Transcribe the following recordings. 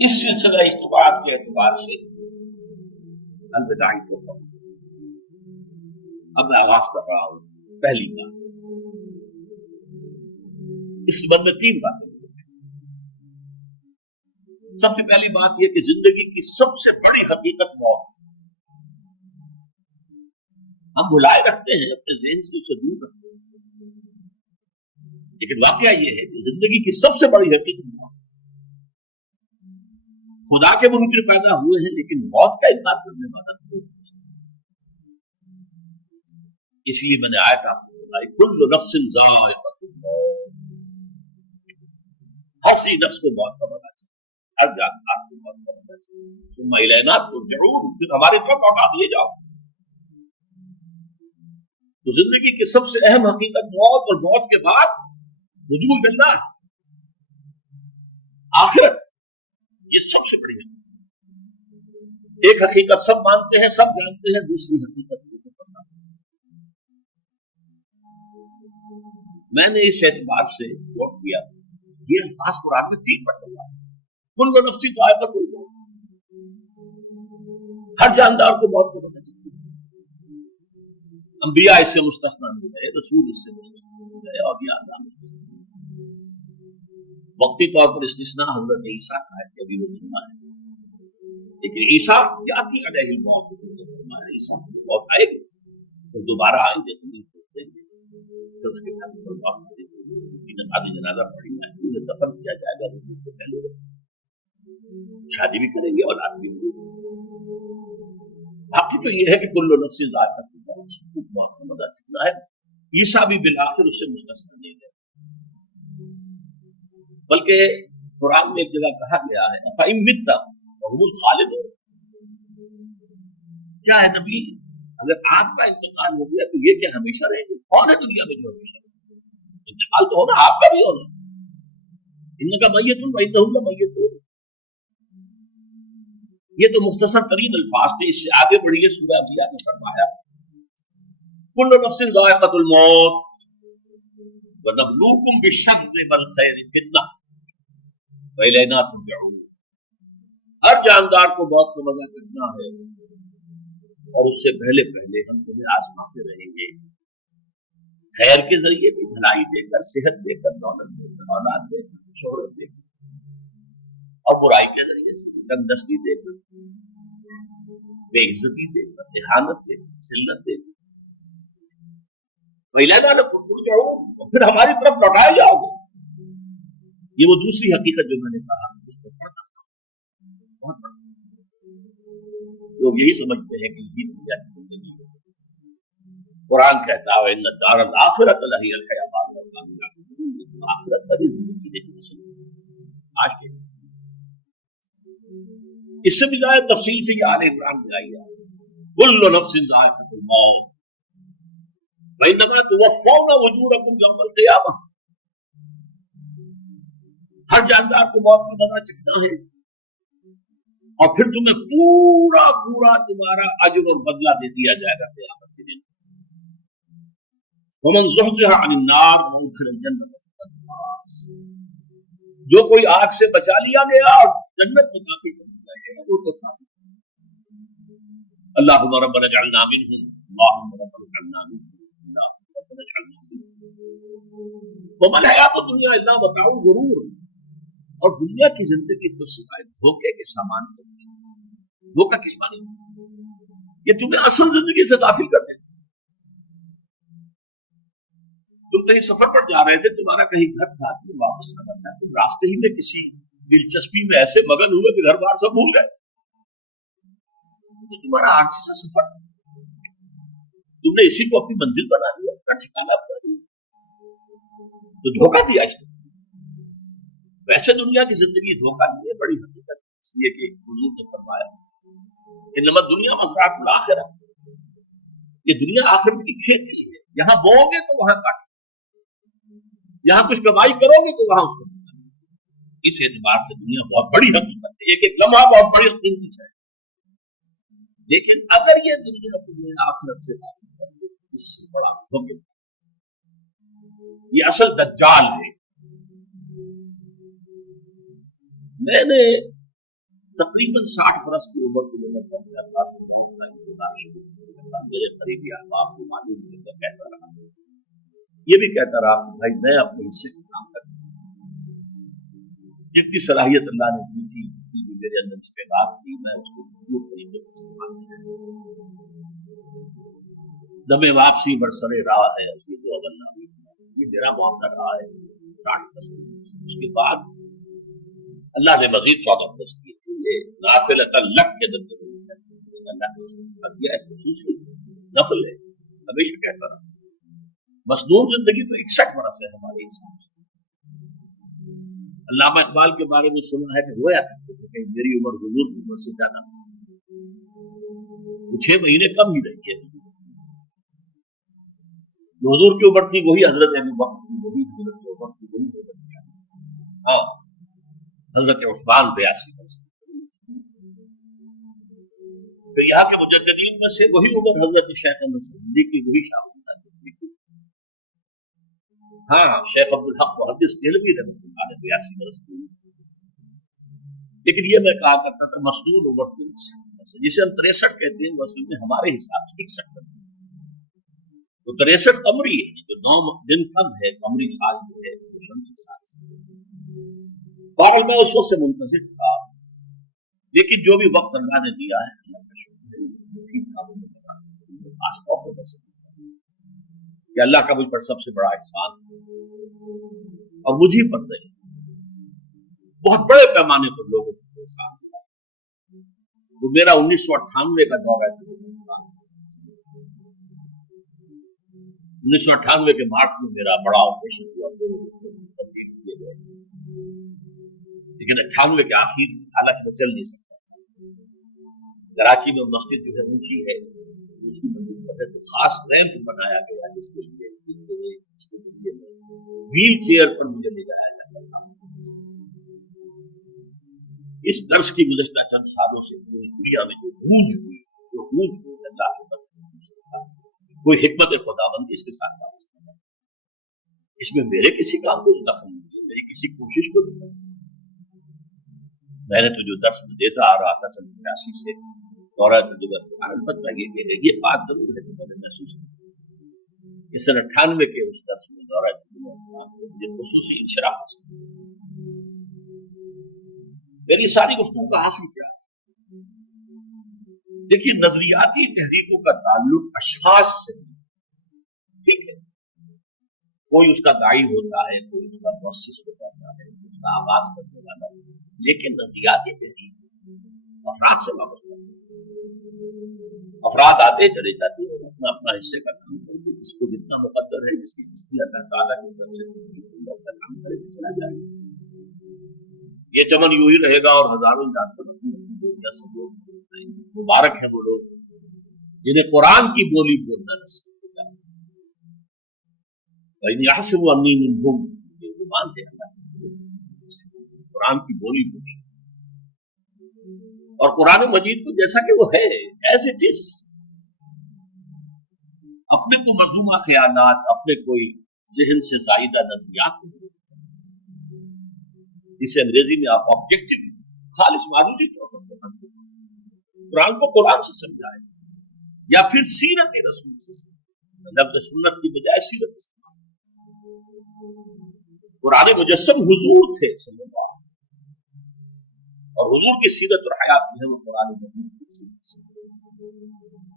इस सिलसिला इज्तिमाअत के एतबार से अलविदाई तोहफा अब मैं आगाज कर रहा हूं। पहली बात, इस संबंध में 3 बातें। सबसे पहली बात यह कि जिंदगी की सबसे बड़ी हकीकत मौत। हम भुलाए रखते हैं, अपने ज़हन से उसे दूर रखते हैं, लेकिन वाकया यह है कि जिंदगी की सबसे बड़ी हकीकत मौत। खुदा के मुनकिर पैदा हुए हैं, लेकिन मौत का इनकार करने वाला नहीं। इसलिए मैंने आयत आपको सुनाई, कुल्लु नफ्सिन ज़ाइक़तुल मौत, हर सी नफ्स को मौत का मजा चाहिए, हर जानदार को मौत का मजा चाहिए। सुम्मा इलैना तुरजऊन, फिर हमारी तरफ लौटा दिए जाओ। तो जिंदगी की सबसे अहम हकीकत मौत, और मौत के बाद वजूद अल्लाह, आखिरत, ये सबसे बड़ी हकीकत। एक हकीकत सब मानते हैं, सब जानते हैं, दूसरी हकीकत को पता नहीं। मैंने इस एतबार से नोट किया, ये अल्फाज कुरान में 3 मरतबा, कुल्लु नफ्सिन ज़ाइक़तुल मौत, हर जानदार को मौत को पता चलती है। अंबिया इससे मुस्तस्ना नहीं रहे, रसूल इससे मुस्तस्ना नहीं रहे, और भी अल्लाह मुस्तस्ना। वक्ती तौर पर इस्तिस्ना हज़रत ईसा का है कि अभी वो जिंदा है, लेकिन ईसा याती अलैहिल मौत, फरमाया ईसा को मौत आएगी तो दोबारा आएंगे, जैसे नहीं सोचते हैं। फिर उसके बाद नमाज़ जनाजा पढ़ी जाएगी, उन्हें दफन किया जाएगा, उसके पहले शादी भी करेंगे, औलाद भी होगी। बाकी तो ये है कि कुल्लु नफ्सिन ज़ाइक़तुल मौत, मौत का मजा चलना है। ईसा भी बिलाखिर उससे मुस्तस्ना नहीं है, बल्कि कुरान में एक जगह कहा गया है, फ़इन मित्ता फहुमुल खालिदून, क्या है नबी, अगर आपका इंतकाल हो गया तो ये क्या हमेशा रहेंगे? कौन है दुनिया में जो हमेशा रहेंगे? इंतकाल तो होना, आपका भी होना। इन्नका मय्यतुन व इन्नहुम लमय्यतून, ये तो मुख्तसर तरीन अल्फाज थे। इससे आगे बढ़िए, सूरह अंबिया में फरमाया, कुल्लु नफ्सिन ज़ाइक़तुल मौत व नब्लूकुम बिश्शर्रि वल खैरि फित्नह व इलैना तुरजऊन। हर जानदार को मौत का मजा करना है, और उससे पहले पहले हम तुम्हें आजमाते रहेंगे, खैर के जरिए भी, भलाई देकर, सेहत देकर, दौलत देकर, औलाद देकर, शोहरत देकर, और बुराई के जरिए से तंगदस्ती देकर, बेइज्जती देकर, इहानत देकर, जिल्लत देकर, फिर हमारी तरफ लौटाए जाओगे। ये वो दूसरी हकीकत जो मैंने कहा, इसको पढ़ना बहुत बड़ा। लोग यही समझते हैं कि ये दुनिया की जिंदगी है। कुरान कहता है इन्न दारल आखिरत लहियल हयावान, आखिरत की जिंदगी है। आज के इससे भी ज्यादा तफसील से ये आले इमरान में आई है, कुल्लु नफ्सिन ज़ाइक़तुल मौत व इन्नमा तुवफ़्फ़ौना उजूरकुम यौमल क़ियामह। हर जानदार को मौत का मजा चखना है, और फिर तुम्हें पूरा पूरा तुम्हारा अजर और बदला दे दिया जाएगा क़यामत के दिन। वमन ज़ुहज़िहा अनिन नार व उदख़िलल जन्नत फ़क़द फ़ाज़, जो कोई आग से बचा लिया गया और जन्नत में दाखिल कर दिया गया, वो तो था। अल्लाहुम्मा रब्बना जअलना मिनहुम, अल्लाहुम्मा रब्बना जअलना मिनहुम, अल्लाहुम्मा रब्बना जअलना मिनहुम। वमल हयातुद दुनिया इल्ला मताउल गुरूर, और दुनिया की जिंदगी तो सिवाय धोखे के सामान के, धोखा किस माने, ये तुम्हें असल जिंदगी से गाफिल कर देगा। तुम कहीं सफर पर जा रहे थे, तुम्हारा कहीं घर था, तुम वापस आना था, तुम रास्ते ही में किसी दिलचस्पी में ऐसे मगन हुए कि घर बार सब भूल गए। तो तुम्हारा आरसी सा सफर था, तुमने इसी को अपनी मंजिल बना लिया, अपना ठिकाना बना लिया, तो धोखा दिया इसको। वैसे दुनिया की जिंदगी धोखा नहीं है, बड़ी हकीकत, इसलिए कि हुजूर ने फरमाया इन्नमा दुनिया मज़राअतुल आखिरह, ये दुनिया आखिरत की खेती है। यहाँ बोओगे तो वहां काटोगे, यहाँ कुछ कमाई करोगे तो वहां उसको। इस एतबार से दुनिया बहुत बड़ी हकीकत है, एक एक लम्हा बहुत बड़ी कीमती है। लेकिन अगर ये दुनिया तुम्हें आखिरत से गाफिल कर दे, इससे बड़ा धोखे, ये असल दज्जाल है। میں نے تقریباً 60 برس کی عمر کو میں پہنچا تھا تو موت کا انتظار شروع کیا، میرے قریبی احباب کو معلوم ہے، میں کہتا رہا، یہ بھی کہتا رہا کہ بھائی میں اپنے حصے کا کام کر چکا ہوں، جتنی صلاحیت اللہ نے دی تھی، جو میرے اندر استعداد تھی، میں اس کو پورے طریقے سے استعمال کیا۔ دم واپسی برسر راہ ہے اسی تو اولنا ہوئی، یہ میرا معاملہ رہا ہے 60 برس۔ اس کے بعد اللہ نے مزید 14 برس کیے تھے، یہ نافلۃ لک کے اندر ضرور ہے، اس کا اللہ دیا ہے، خصوصی نفل ہے، ہمیشہ کہتا رہا۔ مصنون زندگی تو 61 برس ہے ہمارے حساب سے۔ علامہ اقبال کے بارے میں سنا ہے کہ رویا کرتے تھے کہ میری عمر حضور کی عمر سے زیادہ، وہ 6 مہینے کم ہی رہی ہے۔ حضور کی عمر تھی وہی حضرت ابو بکر کی، وہی حضرت عمر کی، وہی حضرت، ہاں حضرت عثمان 82 برس۔ تو یہاں کے مجددین میں سے وہی عمر حضرت شیخ احمد سندھی کی، وہی شاہ ہاں شیخ عبدالحق محدث دہلوی رحمۃ اللہ علیہ 82 برس کی۔ لیکن یہ میں کہا کرتا تھا مصنون عمر تو 61 برس ہے، جسے ہم 63 کہتے ہیں، اصل میں ہمارے حساب سے 61 برس تو 63 قمری ہے، جو 9 دن کم ہے، قمری سال جو ہے وہ شمسی سال سے۔ بہرحال میں اس وقت سے منتظر تھا، لیکن جو بھی وقت اللہ نے دیا ہے اللہ کا شکر ہے، مفید کاموں میں لگا، خاص طور پر بس کہ اللہ کا مجھ پر سب سے بڑا احسان اور مجھے پر نہیں، بہت بڑے پیمانے پر لوگوں کو احسان ہوا۔ وہ میرا 1998 کا دورہ تھا، 1998 کے مارچ میں میرا بڑا آپریشن ہوا، تبدیل کیے گئے، لیکن 98 کے آخر حالانکہ وہ چل نہیں سکتا۔ کراچی میں مسجد جو ہے اونچی ہے، دوسری منزل پر ہے، تو خاص ریمپ بنایا گیا جس کے لیے ویل چیئر پر مجھے لے جایا جاتا تھا۔ اس درس کی گزشتہ چند سالوں سے پوری دنیا میں جو گونج ہوئی اللہ کے فضل سے، کوئی حکمت خداوند اس کے ساتھ وابستہ ہے، اس میں میرے کسی کام کو دخل نہیں ہے، میری کسی کوشش کو نہیں۔ میں نے تو جو درس میں دیتا آ رہا تھا 83 سے دورہ تجربہ البتہ یہ بات ضرور ہے کہ میں نے محسوس کی کہ سن 98 کے اس درس میں دورہ تجربہ مجھے خصوصی انشراح حاصل۔ میری ساری گفتگو کا حاصل کیا ہے؟ دیکھیے نظریاتی تحریکوں کا تعلق اشخاص سے، ٹھیک ہے، کوئی اس کا داعی ہوتا ہے، کوئی اس کا مؤسس ہو جاتا ہے، اس کا آغاز کرنے والا، لیکن نظریاتی تحریک افراد سے وابستہ ہے۔ افراد آتے چلے جاتے ہیں، اپنا اپنا حصے کا کام کرتے، جس کو جتنا مقدر ہے، جس کی اللہ تعالیٰ کی طرف سے کام کرے چلا جائے۔ یہ چمن یوں ہی رہے گا اور ہزاروں جانور اپنی بولیاں سے بول رہے ہیں۔ مبارک ہیں وہ لوگ جنہیں قرآن کی بولی بولنا نصیب ہوتا ہے۔ زبان دے قرآن کی بولی بولی اور قرآن مجید کو جیسا کہ وہ ہے ایز اٹ از، اپنے کو مظلومہ خیالات، اپنے کوئی ذہن سے زائدہ نظریات، جسے انگریزی میں آپ آبجیکٹو خالص معروفی طور پر قرآن کو قرآن سے سمجھائے یا پھر سیرت رسول سے سمجھائے، لفظ سنت کی بجائے سیرت سمجھائے۔ قرآن مجسم حضور تھے صلی اللہ علیہ وسلم، اور حضور کی سیرت اور حیات جو ہے وہ قرآن مجید کی سیرت سے،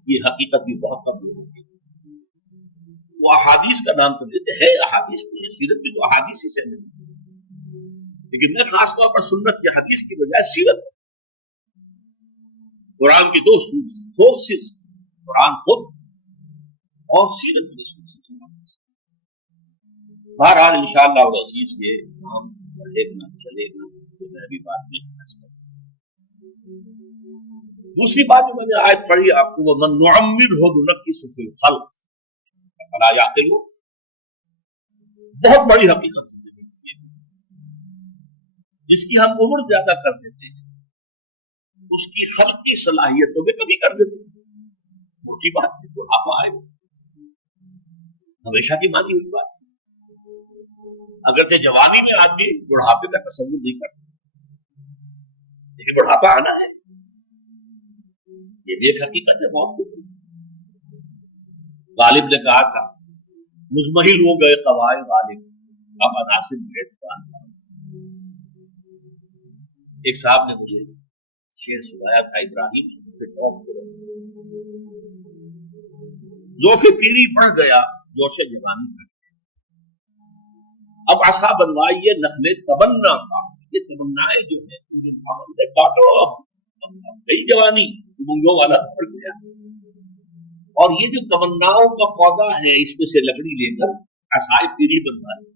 یہ حقیقت بھی بہت کم لوگوں کی۔ وہ احادیث کا نام تو دیتے ہیں، احادیث میں سیرت بھی تو احادیث ہی سے نہیں، لیکن میں خاص طور پر سنت کی حدیث کی بجائے سیرت، قرآن کی دو سورسز، قرآن خود اور سیرت کی سورسز۔ بہرحال انشاءاللہ العزیز یہ کام بڑھے گا چلے گا، تو میں بھی بات نہیں کر سکتا۔ دوسری بات جو میں نے آیت پڑھی آپ کو، وَمَن نُعَمِّرْهُ نُنَكِّسُ فِي الْخَلْقِ فَلَا يَعْقِلُونَ، بہت بڑی حقیقت ہے جس کی ہم عمر زیادہ کر دیتے ہیں، اس کی خلقی صلاحیتوں میں کمی کر دیتے ہیں۔ موٹی بات ہے، بڑھاپا آئے ہمیشہ کی مانی ہوئی بات، اگرچہ جوانی میں آدمی بڑھاپے کا تصور نہیں کرتا، लेकिन बुढ़ापा आना है, ये भी एक हकीकत है बहुत कुछ। गालिब ने कहा था मुजमहिल हो गए कवाए गालिब, अब अनासिब गए। एक साहब ने मुझे शेर सुनाया था, इब्राहिम से टॉप करो, जोशे पीरी बढ़ गया जोशे जवानी, अब आशा बनवाई ये नस्ले तमन्ना का, ये तमन्नाएं जो है काटो, अब कई जवानी मुंगों वाला बढ़ गया, और ये जो तमन्नाओं का पौधा है इसमें से लकड़ी लेकर आशाएं पीरी बनवा ली,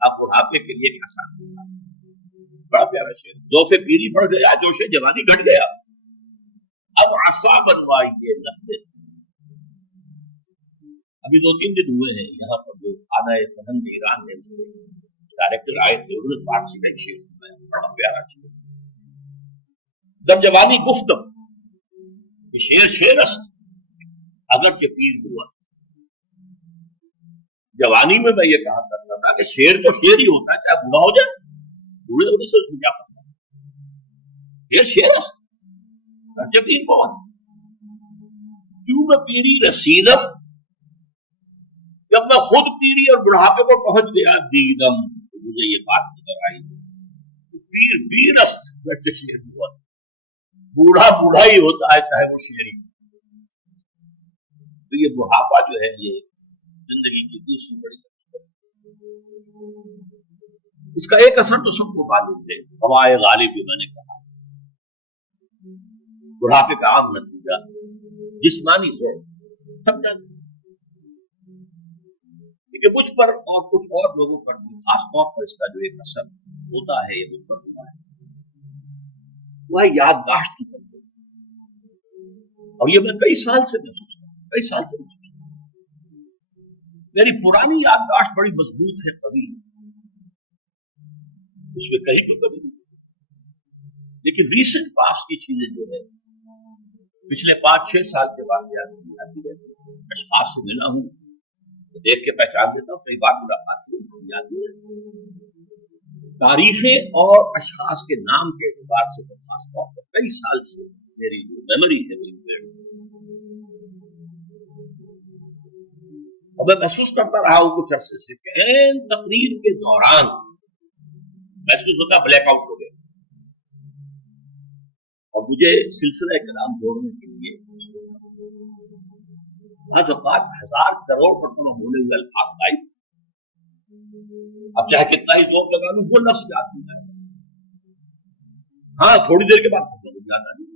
अब बुढ़ापे के लिए आसान होगा। बड़ा प्यारा शेर, जोशे पीरी बढ़ गया जोशे जवानी घट गया, अब आशा बनवाई ये नस्ले। अभी 2-3 दिन हुए हैं यहाँ पर जो खाना फनन ईरान है उसके डायरेक्टर आए थे, उन्होंने फारसी में एक शेर सुनाया, बड़ा प्यारा शेर। जब जवानी गुफ्तम शेर शेरस्त अगरचे पीर हुआ। जवानी में मैं ये कहा करता था कि शेर तो शेर ही होता है, चाहे बूढ़ा हो जाए, बूढ़े होने से उसमें क्या पता, शेर शेरस्त अगरचे पीर कौन, क्यों मैं पीरी रसीदम, जब मैं खुद पीरी और बुढ़ापे को पहुंच गया दीदम, तो मुझे ये बात नजर आई, पीर पीरस्त वैसे शेर हुआ, बूढ़ा बूढ़ा ही होता है चाहे वो शेर ही। तो ये बुढ़ापा जो है ये जिंदगी की दूसरी बड़ी, इसका एक असर तो सबको मालूम है, हवाए गालिब भी मैंने कहा, बुढ़ापे का आम नतीजा जिस्मानी जोर, समझा, मुझ पर और कुछ और लोगों पर भी खासतौर पर इसका जो एक असर होता है, ये मुझ पर हुआ है, वह याददाश्त की कमजोरी, और ये मैं कई साल से महसूस मेरी पुरानी याददाश्त बड़ी मजबूत है, कभी उसमें कहीं तो कभी, लेकिन रीसेंट पास की चीजें जो है पिछले 5-6 साल के बाद याद आती है, अशखास से मिला हूं तो देख के पहचान लेता हूं, कई बार मुलाकात याद है, तारीखें और अशखास के नाम के एतबार से तो खासतौर पर कई साल से मेरी जो मेमोरी है वही और मैं महसूस करता रहा हूं कुछ अरसे से कि तकरीर के दौरान महसूस होता ब्लैकआउट हो गया, और मुझे सिलसिला कलाम जोड़ने के लिए बाज़ औक़ात 1000 करोड़ मरतबा होने हुए अल्फाज गायब, अब चाहे कितना ही जोर लगा लूं वो लफ्ज़ याद नहीं आता, हाँ थोड़ी देर के बाद याद आ जाएगी।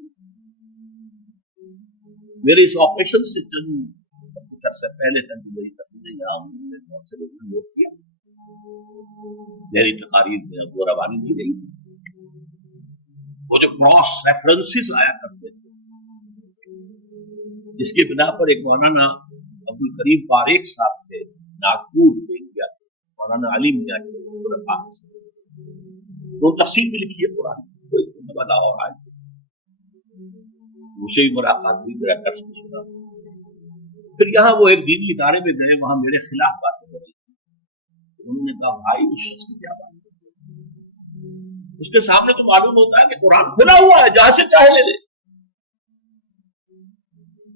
मेरे इस ऑपरेशन से कुछ अर्से पहले तक मेरी तकरीरें यहाँ बहुत से लोगों ने नोट किया, मेरी तकारीर में अब वो रवानी नहीं रही थी, वो जो क्रॉस रेफरेंसेस आया करते थे जिसके बिना पर एक मौलाना अब्दुल करीम पारेख साहब थे नागपुर में इंडिया, मौलाना अली मियां के वो तफसील में लिखी है कुरान, और आज मुझसे भी मुलाकात हुई, मेरा कर्ज भी सुना, फिर यहाँ वो एक दीनी इदारे में गए, वहां मेरे खिलाफ बातें हो रही थी, उन्होंने कहा भाई उस शख्स की क्या बात, उसके सामने तो मालूम होता है कि कुरान खुला हुआ है, जहां से चाहे ले ले,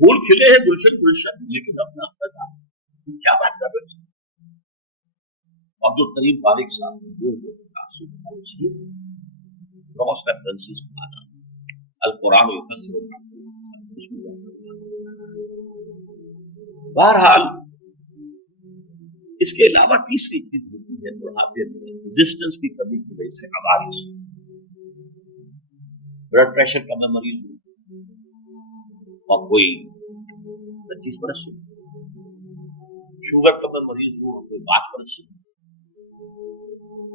फूल खिले हैं गुलशन गुलशन, लेकिन अपना क्या बात कर रहे हैं। अब्दुल करीम पारेख साहब क्रॉस रेफरेंसेस का नाम अल कुरान बहरहाल। इसके अलावा तीसरी चीज होती है बुढ़ापे में रेजिस्टेंस की कमी की वजह से आवाज, ब्लड प्रेशर का मैं मरीज हूं और कोई 25 बरस से, शुगर का मैं मरीज हूं और कोई 5 बरस से,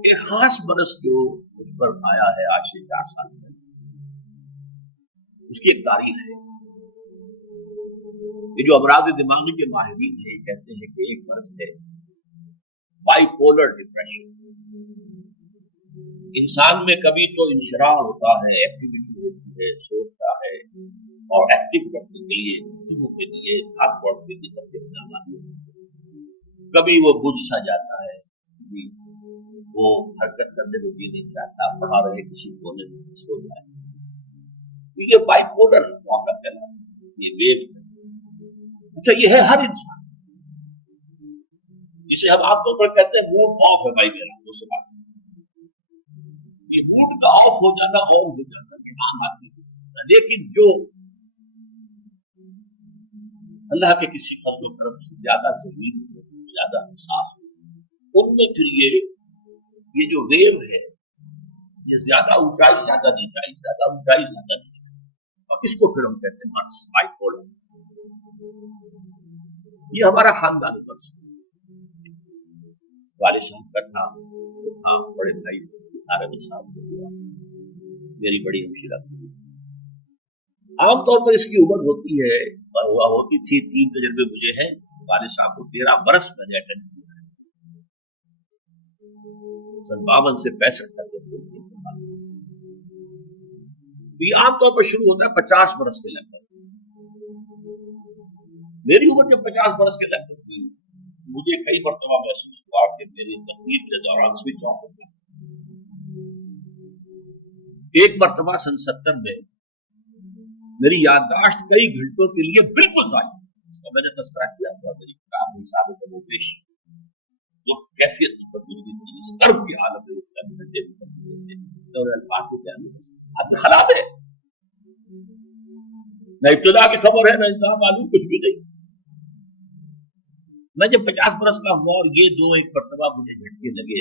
एक खास बरस जो उस पर आया है आज से 4 साल पहले, उसकी एक तारीख है। ये जो अमराज दिमागी के माहिरीन है कहते हैं कि एक बरस है बाइपोलर डिप्रेशन, इंसान में कभी तो इंशरा होता है, एक्टिविटी होती है, सोचता है और एक्टिव करने के लिए गुफ्तगू के लिए हाथ पढ़ने की तरफ, कभी वो बुझ सा जाता है, कभी वो हरकत करने को जी नहीं चाहता, पढ़ा रहे किसी कोने में सो जाए। ये बाइपोलर मामला कहलाता है, ये वेव। अच्छा, ये है हर इंसान, जिसे हम आमतौर पर कहते हैं मूड ऑफ है भाई मेरा, दूसरी बात ये मूड का ऑफ हो जाना और हो जाना ये आम आदमी है। लेकिन जो अल्लाह के किसी फज़ल व करम से ज्यादा ज़हीन हो, ज्यादा हसास हो, उनमें फिर ये जो वेव है ये ज्यादा ऊंचाई ज्यादा नीचाई, ज्यादा ऊंचाई ज्यादा नीचाई, और इसको फिर हम कहते हैं मर्स, बाइपोलर। ये हमारा खानदानी मर्स है। वालिद साहब का था, वो था, बड़े भाई सारे साहब हो गया, मेरी बड़ी हमशीरा। आमतौर पर इसकी उम्र होती है, हुआ होती थी, 3 तजर्बे मुझे हैं, वालिद साहब को 13 बरस मैंने अटेंड किया है, सन 52 से 65 तक। ये आमतौर पर शुरू होता है 50 बरस के लगभग। मेरी उम्र जब 50 बरस के लगभग हुई, मुझे कई मरतबा महसूस हुआ कि मेरी तकलीफ के दौरान स्विच ऑफ हो गया। एक मरतबा सन 70 में मेरी याददाश्त कई घंटों के लिए बिल्कुल ज़ाहिर, इसका मैंने तस्करा किया था मेरी किताब में, हिसाब वो पेश जो कैफियत पर गुजरी थी, इस कर्ब की हालत में और अल्फाज को क्या नहीं खराब है, न इब्तिदा की खबर है, न इंतहा मालूम, कुछ भी नहीं। मैं जब 50 बरस का हुआ और ये दो एक मरतबा मुझे झटके लगे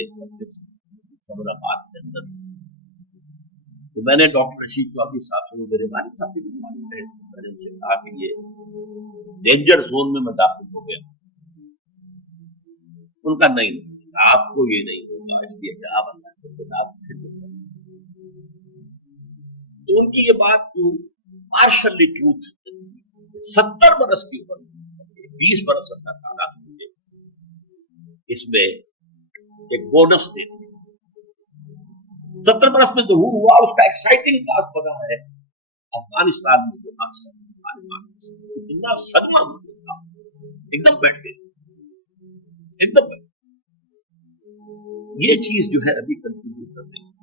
समराबाद के अंदर, तो मैंने डॉक्टर रशीद चौधरी साहब से, वो मेरे वालिद साहब की मालूम है, मैंने उनसे कहा कि ये डेंजर जोन में मैं दाखिल हो गया। उनका नहीं, आपको ये नहीं होगा, इसलिए क्या आप तो उनकी ये बात जो पार्शली ट्रूथ, 70 बरस की उम्र, 20 बरस अल्लाह ताला ने मुझे इसमें एक बोनस दे दिया। 70 बरस में जो हुआ उसका एक्साइटिंग पास बना है अफगानिस्तान में, जो हादसा इतना सदमा मुझे था, एकदम बैठ गए, एकदम बैठ। ये चीज जो है अभी कंटिन्यू कर रही है।